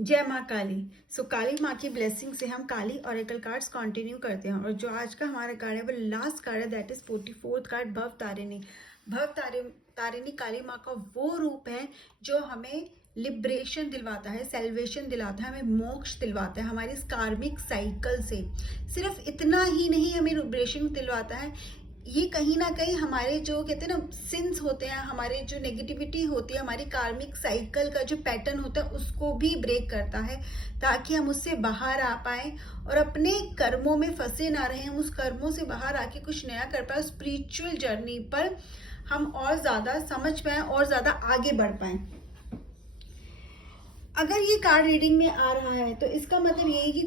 जय माँ काली। काली माँ की ब्लेसिंग से हम काली ऑरेकल कार्ड्स कंटिन्यू करते हैं और जो आज का हमारा कार्ड है वो लास्ट कार्ड है, दैट इज 44th कार्ड भव तारिणी। तारिणी काली माँ का वो रूप है जो हमें लिबरेशन दिलवाता है, सेल्वेशन दिलाता है, हमें मोक्ष दिलवाता है हमारी इस कार्मिक साइकिल से। सिर्फ इतना ही नहीं, हमें लिबरेशन दिलवाता है, ये कहीं ना कहीं हमारे जो कहते हैं ना सिंस होते हैं, हमारे जो नेगेटिविटी होती है, हमारी कार्मिक साइकिल का जो पैटर्न होता है उसको भी ब्रेक करता है, ताकि हम उससे बाहर आ पाए और अपने कर्मों में फंसे ना रहें। हम उस कर्मों से बाहर आके कुछ नया कर पाए, स्पिरिचुअल जर्नी पर हम और ज्यादा समझ पाए और ज्यादा आगे बढ़ पाए। अगर ये कार्ड रीडिंग में आ रहा है तो इसका मतलब ये है कि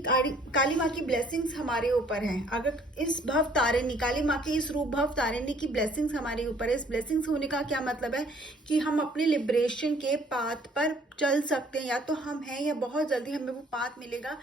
काली माँ की ब्लेसिंग्स हमारे ऊपर हैं। अगर इस भव तारिणी काली माँ के इस रूप भव तारिणी की ब्लेसिंग्स हमारे ऊपर है, इस ब्लेसिंग्स होने का क्या मतलब है कि हम अपने लिबरेशन के पाथ पर चल सकते हैं। या तो हम हैं या बहुत जल्दी हमें वो पाथ मिलेगा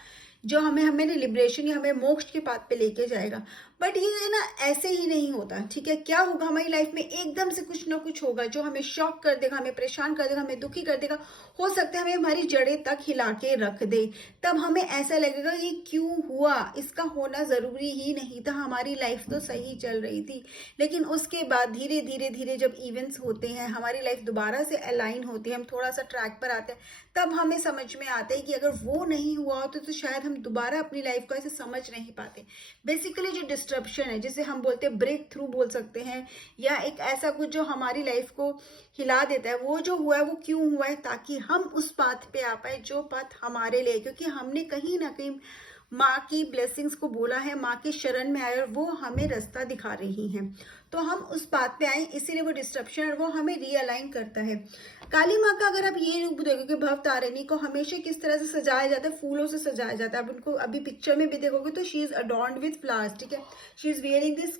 जो हमें हमें लिबरेशन या हमें मोक्ष के पाथ पे लेके जाएगा। बट ये ना ऐसे ही नहीं होता, ठीक है। क्या होगा हमारी लाइफ में, एकदम से कुछ ना कुछ होगा जो हमें शॉक कर देगा, हमें परेशान कर देगा, हमें दुखी कर देगा, हो सकता है हमें हमारी जड़ें तक हिला के रख दे। तब हमें ऐसा लगेगा ये क्यों हुआ, इसका होना जरूरी ही नहीं था, हमारी लाइफ तो सही चल रही थी। लेकिन उसके बाद धीरे धीरे धीरे जब इवेंट्स होते हैं, हमारी लाइफ दोबारा से अलाइन होती है, हम थोड़ा सा ट्रैक पर आते हैं, तब हमें समझ में आता है कि अगर वो नहीं हुआ होता तो शायद हम दोबारा अपनी लाइफ को ऐसे समझ नहीं पाते। बेसिकली जो डिस्ट्रप्शन है, जिसे हम बोलते हैं ब्रेक थ्रू बोल सकते हैं, या एक ऐसा कुछ जो हमारी लाइफ को हिला देता है, वो जो हुआ है वो क्यों हुआ है, ताकि हम उस पाथ पे आ पाए जो पाथ हमारे लिए, क्योंकि हमने कहीं ना कहीं माँ की ब्लेसिंग्स को बोला है, माँ के शरण में आए और वो हमें रास्ता दिखा रही हैं, तो हम उस बात पे आए। इसीलिए वो डिस्ट्रप्शन है वो हमें रीअलाइन करता है। काली माँ का अगर आप ये रूप देखोगे, भव तारिणी को हमेशा किस तरह से सजाया जाता है, फूलों से सजाया जाता है। आप उनको अभी पिक्चर में भी देखोगे तो शी इज अडॉर्न्ड विद फ्लावर्स, ठीक है। She is wearing this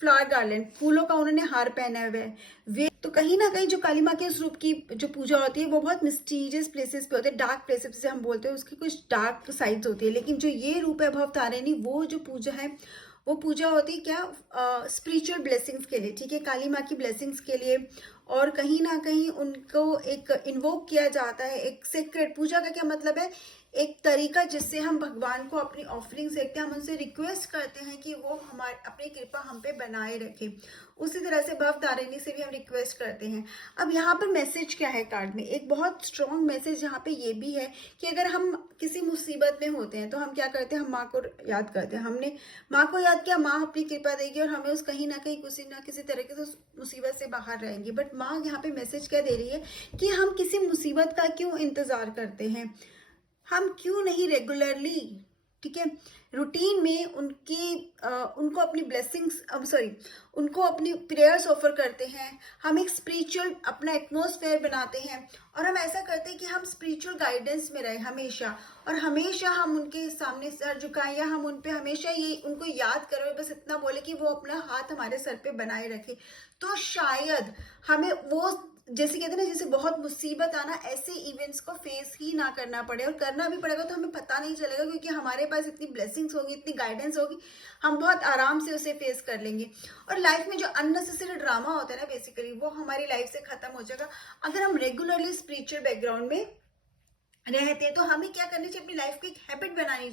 flower garland, फूलों का उन्होंने हार पहना हुआ है। वे तो कहीं ना कहीं जो काली माँ के स्वरूप की जो पूजा होती है वो बहुत मिस्टीरियस प्लेसेस पे होती है, डार्क प्लेसेस जिसे हम बोलते हैं, उसकी कुछ डार्क साइड्स होती है। लेकिन जो ये रूप है भव तारिणी, वो जो पूजा है वो पूजा होती है क्या, स्पिरिचुअल ब्लेसिंग्स के लिए, ठीक है, काली माँ की ब्लेसिंग्स के लिए। और कहीं ना कहीं उनको एक इन्वोक किया जाता है, एक सेक्रेट पूजा का क्या मतलब है, एक तरीका जिससे हम भगवान को अपनी ऑफरिंग देखते हैं, हम उनसे रिक्वेस्ट करते हैं कि वो हमारे अपनी कृपा हम पे बनाए रखें। उसी तरह से भव तारिणी से भी हम रिक्वेस्ट करते हैं। अब यहाँ पर मैसेज क्या है कार्ड में, एक बहुत स्ट्रॉन्ग मैसेज यहाँ पे ये भी है कि अगर हम किसी मुसीबत में होते हैं तो हम क्या करते हैं, हम माँ को याद करते हैं। हमने माँ को याद किया, माँ अपनी कृपा देगी और हमें उस कहीं ना किसी तरीके से उस मुसीबत से बाहर रहेंगे। बट माँ यहाँ पे मैसेज क्या दे रही है कि हम किसी मुसीबत का क्यों इंतजार करते हैं, हम क्यों नहीं रेगुलरली, ठीक है, रूटीन में उनको अपनी ब्लेसिंग्स, सॉरी, उनको अपनी प्रेयर्स ऑफर करते हैं। हम एक स्पिरिचुअल अपना एटमॉस्फेयर बनाते हैं और हम ऐसा करते हैं कि हम स्पिरिचुअल गाइडेंस में रहे हमेशा, और हमेशा हम उनके सामने सर झुकाएं, या हम उन पे हमेशा ये उनको याद करें, बस इतना बोले कि वो अपना हाथ हमारे सर पे बनाए रखे। तो शायद हमें वो, जैसे कहते हैं ना, जैसे बहुत मुसीबत आना, ऐसे इवेंट्स को फेस ही ना करना पड़े। और करना भी पड़ेगा तो हमें पता नहीं चलेगा, क्योंकि हमारे पास इतनी ब्लेसिंग्स होगी, इतनी गाइडेंस होगी, हम बहुत आराम से उसे फेस कर लेंगे। और लाइफ में जो अननेसेसरी ड्रामा होता है ना, बेसिकली वो हमारी लाइफ से खत्म हो जाएगा अगर हम रेगुलरली स्पिरिचुअल बैकग्राउंड में रहते हैं। तो हमें क्या करनी चाहिए, अपनी लाइफ की एक हैबिट बनानी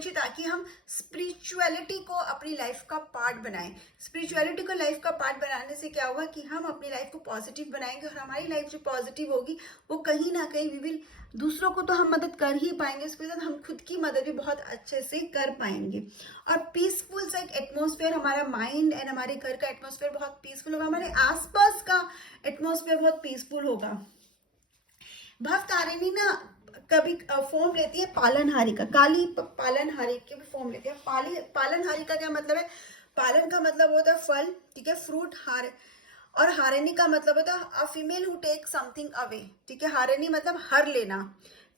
चाहिए, ताकि हम स्पिरिचुअलिटी को अपनी लाइफ का पार्ट बनाएं। स्पिरिचुअलिटी को लाइफ का पार्ट बनाने से क्या होगा कि हम अपनी लाइफ को पॉजिटिव बनाएंगे, और हमारी लाइफ जो पॉजिटिव होगी वो कहीं ना कहीं वी विल, दूसरों को तो हम मदद कर ही पाएंगे, उसके साथ हम खुद की मदद भी बहुत अच्छे से कर पाएंगे। और पीसफुल सा एक एटमोसफेयर, हमारा माइंड एंड हमारे घर का एटमोसफेयर बहुत पीसफुल होगा, हमारे आसपास का एटमोसफेयर बहुत पीसफुल होगा। भव तारिणी ना कभी फॉर्म लेती है पालनहारी का, काली पालनहारी की भी फॉर्म लेती है। पालनहारी का क्या मतलब है, पालन का मतलब होता है फल, ठीक है, फ्रूट, हार, और हारिणी का मतलब होता है a female who take something away, ठीक है। हारिणी मतलब हर लेना।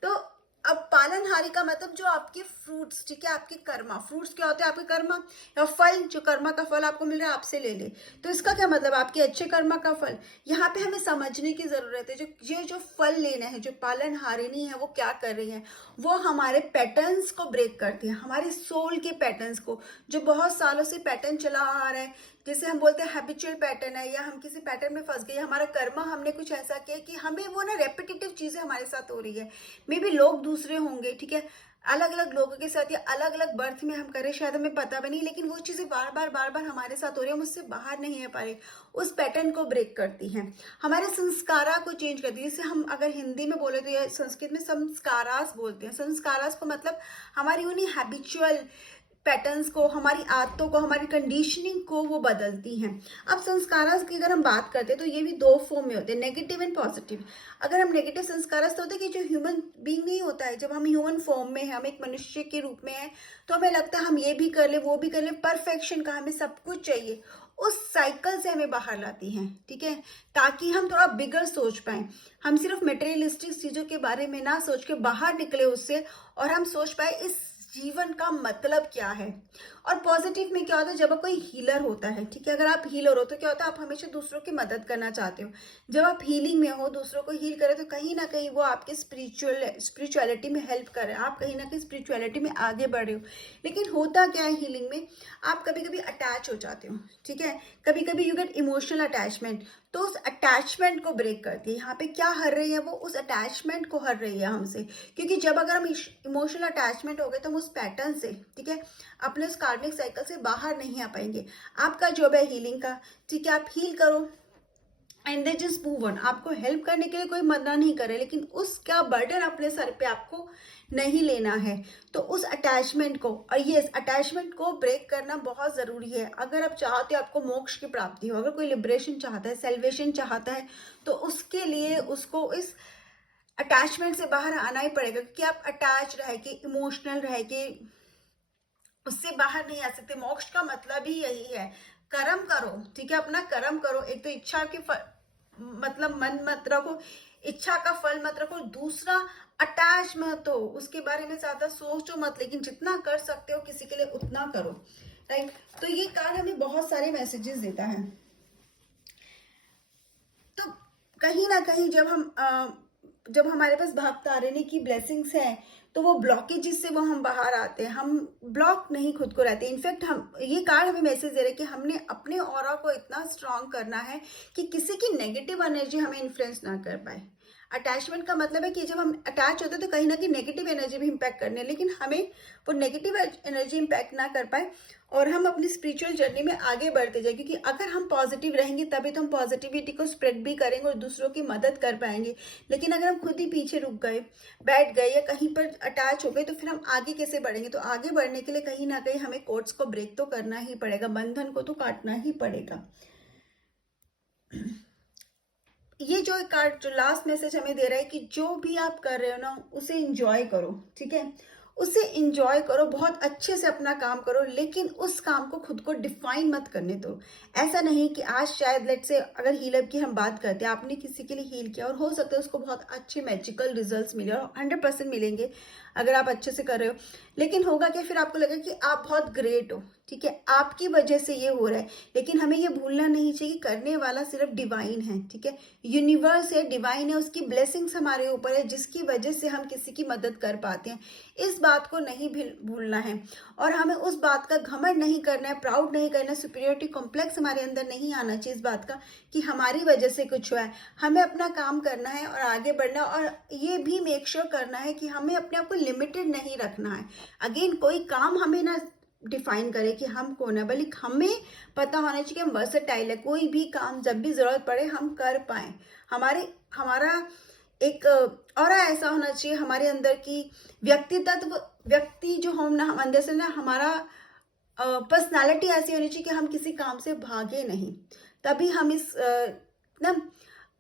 तो अब पालनहारी का मतलब जो आपके फ्रूट्स, ठीक है, आपके कर्मा, फ्रूट्स क्या होते हैं, आपके कर्मा या फल, जो कर्मा का फल आपको मिल रहा है आपसे ले ले। तो इसका क्या मतलब, आपके अच्छे कर्मा का फल। यहाँ पे हमें समझने की जरूरत है, जो ये जो फल लेना है, जो पालनहारिणी है वो क्या कर रही है, वो हमारे पैटर्न्स को ब्रेक करती है, हमारे सोल के पैटर्न्स को, जो बहुत सालों से पैटर्न चला आ रहा है, जैसे हम बोलते हैं हैबिचुअल पैटर्न है, या हम किसी पैटर्न में फंस गए, हमारा कर्मा हमने कुछ ऐसा किया कि हमें वो ना रेपिटेटिव चीजें हमारे साथ हो रही है। मे बी लोग दूसरे होंगे, ठीक है, अलग अलग लोगों के साथ या अलग अलग बर्थ में हम करें, शायद हमें पता भी नहीं, लेकिन वो चीजें बार बार हमारे साथ हो रही है, हम उससे बाहर नहीं आ पा रहे, उस पैटर्न को ब्रेक करती हैं, हमारे संस्कारा को चेंज करती है। जैसे हम अगर हिंदी में बोले तो या संस्कृत में संस्कारास बोलते हैं। संस्कारास को मतलब हमारी उन्हीं हैबिचुअल पैटर्न्स को, हमारी आदतों को, हमारी कंडीशनिंग को वो बदलती हैं। अब संस्कारास की अगर हम बात करते हैं तो ये भी दो फॉर्म में होते हैं, नेगेटिव एंड पॉजिटिव। अगर हम नेगेटिव संस्कारास तो होते हैं कि जो ह्यूमन बीइंग नहीं होता है, जब हम ह्यूमन फॉर्म में हैं, हम एक मनुष्य के रूप में हैं, तो हमें लगता है हम ये भी कर ले वो भी कर ले, परफेक्शन का हमें सब कुछ चाहिए, उस साइकिल से हमें बाहर लाती हैं, ठीक है, ताकि हम थोड़ा बिगर सोच पाए, हम सिर्फ मटेरियलिस्टिक चीजों के बारे में ना सोच के बाहर निकले उससे, और हम सोच पाए इस जीवन का मतलब क्या है। और पॉजिटिव में क्या होता है, जब कोई हीलर होता है, ठीक है, अगर आप हीलर हो तो क्या होता है, आप हमेशा दूसरों की मदद करना चाहते हो। जब आप हीलिंग में हो, दूसरों को हील करें, तो कहीं ना कहीं वो आपके स्पिरिचुअलिटी में हेल्प कर रहे हैं, आप कहीं ना कहीं स्पिरिचुअलिटी में आगे बढ़ रहे हो। लेकिन होता क्या है हीलिंग में, आप कभी कभी अटैच हो जाते हो, ठीक है, कभी कभी यू गेट इमोशनल अटैचमेंट, तो उस अटैचमेंट को ब्रेक करती है। यहाँ पे क्या हर रही है, वो उस अटैचमेंट को हर रही है हमसे, क्योंकि जब अगर हम इमोशनल अटैचमेंट हो गए तो हम उस पैटर्न से, ठीक है, अपने उस कार्मिक साइकिल से बाहर नहीं आ पाएंगे। आपका जॉब है हीलिंग का, ठीक है, आप हील करो and they just move on. आपको हेल्प करने के लिए कोई मना नहीं करे, लेकिन उसका बर्डन अपने सर पे आपको नहीं लेना है। तो उस अटैचमेंट को, और ये अटैचमेंट को ब्रेक करना बहुत जरूरी है। अगर आप चाहते हो आपको मोक्ष की प्राप्ति हो, अगर कोई लिबरेशन चाहता है, सेल्वेशन चाहता है, तो उसके लिए उसको इस अटैचमेंट से बाहर आना ही पड़ेगा, क्योंकि आप अटैच रह के, इमोशनल रह के उससे बाहर नहीं आ सकते। मोक्ष का मतलब ही यही है, कर्म करो, ठीक है, अपना कर्म करो। एक तो इच्छा के मतलब मन मत रखो, इच्छा का फल मत रखो, दूसरा अटैच मत हो, उसके बारे में ज्यादा सोचो मत, लेकिन जितना कर सकते हो किसी के लिए उतना करो, राइट। तो ये कार्ड हमें बहुत सारे मैसेजेस देता है। तो कहीं ना कहीं जब हमारे पास भक्तारिणी की ब्लेसिंग्स हैं, तो वो ब्लॉकेजेस से वो हम बाहर आते हैं, हम ब्लॉक नहीं खुद को रहते। इनफैक्ट हम, ये कार्ड हमें मैसेज दे रहे हैं कि हमने अपने ऑरा को इतना स्ट्रांग करना है कि किसी की नेगेटिव एनर्जी हमें इन्फ्लुएंस ना कर पाए। अटैचमेंट का मतलब है कि जब हम अटैच होते हैं तो कहीं ना कहीं नेगेटिव एनर्जी भी इम्पैक्ट करनी है, लेकिन हमें वो नेगेटिव एनर्जी इम्पैक्ट ना कर पाए और हम अपनी स्पिरिचुअल जर्नी में आगे बढ़ते जाए। क्योंकि अगर हम पॉजिटिव रहेंगे तभी तो हम पॉजिटिविटी को स्प्रेड भी करेंगे और दूसरों की मदद कर पाएंगे। लेकिन अगर हम खुद ही पीछे रुक गए, बैठ गए या कहीं पर अटैच हो गए, तो फिर हम आगे कैसे बढ़ेंगे। तो आगे बढ़ने के लिए कहीं ना कहीं हमें कोर्ट्स को ब्रेक तो करना ही पड़ेगा, बंधन को तो काटना ही पड़ेगा। ये जो कार्ड, जो लास्ट मैसेज हमें दे रहा है कि जो भी आप कर रहे हो ना, उसे इंजॉय करो, ठीक है, उसे इंजॉय करो, बहुत अच्छे से अपना काम करो, लेकिन उस काम को खुद को डिफाइन मत करने दो। ऐसा नहीं कि आज शायद लेट से, अगर हीलर की हम बात करते हैं, आपने किसी के लिए हील किया और हो सकता है उसको बहुत अच्छे मैजिकल रिजल्ट्स मिले, और 100% मिलेंगे अगर आप अच्छे से कर रहे हो। लेकिन होगा क्या, फिर आपको लगेगा कि आप बहुत ग्रेट हो, ठीक है, आपकी वजह से ये हो रहा है। लेकिन हमें ये भूलना नहीं चाहिए कि करने वाला सिर्फ डिवाइन है, ठीक है, यूनिवर्स है, डिवाइन है, उसकी ब्लेसिंग्स हमारे ऊपर है, जिसकी वजह से हम किसी की मदद कर पाते हैं। इस बात को नहीं भूलना है, और हमें उस बात का घमंड नहीं करना है, प्राउड नहीं करना है, सुपीरियरिटी कॉम्प्लेक्स हमारे अंदर नहीं आना चाहिए इस बात का कि हमारी वजह से कुछ हुआ है। हमें अपना काम करना है और आगे बढ़ना, और ये भी मेक श्योर करना है कि हमें अपने आप को लिमिटेड नहीं रखना है। अगेन, कोई काम हमें ना डिफाइन करे कि हम कौन है, बल्कि हमें पता होना चाहिए कि हम वर्सेटाइल है, कोई भी काम जब भी जरूरत पड़े हम कर पाए। हमारा एक और ऐसा होना चाहिए हमारे अंदर की व्यक्ति जो हम ना, हम अंदर से ना, हमारा पर्सनालिटी ऐसी होनी चाहिए कि हम किसी काम से भागे नहीं। तभी हम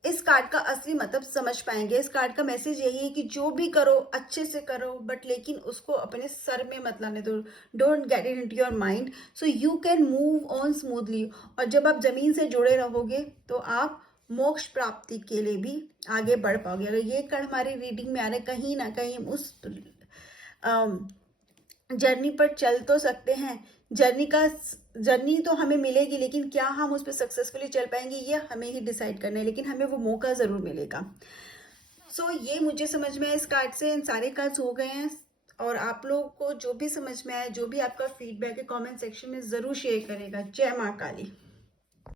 इस कार्ड का असली मतलब समझ पाएंगे। इस कार्ड का मैसेज यही है कि जो भी करो अच्छे से करो, बट लेकिन उसको अपने सर में मत लाने दो। Don't get it into your mind, so you can move on smoothly. और जब आप जमीन से जुड़े रहोगे तो आप मोक्ष प्राप्ति के लिए भी आगे बढ़ पाओगे। अगर ये कार्ड हमारी रीडिंग में आ रहा है, कहीं ना कहीं हम उस जर्नी पर चल तो सकते हैं। जर्नी तो हमें मिलेगी, लेकिन क्या हम उस पर सक्सेसफुली चल पाएंगे ये हमें ही डिसाइड करना है, लेकिन हमें वो मौका जरूर मिलेगा। सो ये मुझे समझ में आया इस कार्ड से। इन सारे कार्ड्स हो गए हैं, और आप लोगों को जो भी समझ में आया, जो भी आपका फीडबैक है, कमेंट सेक्शन में जरूर शेयर करेगा। जय माँ काली।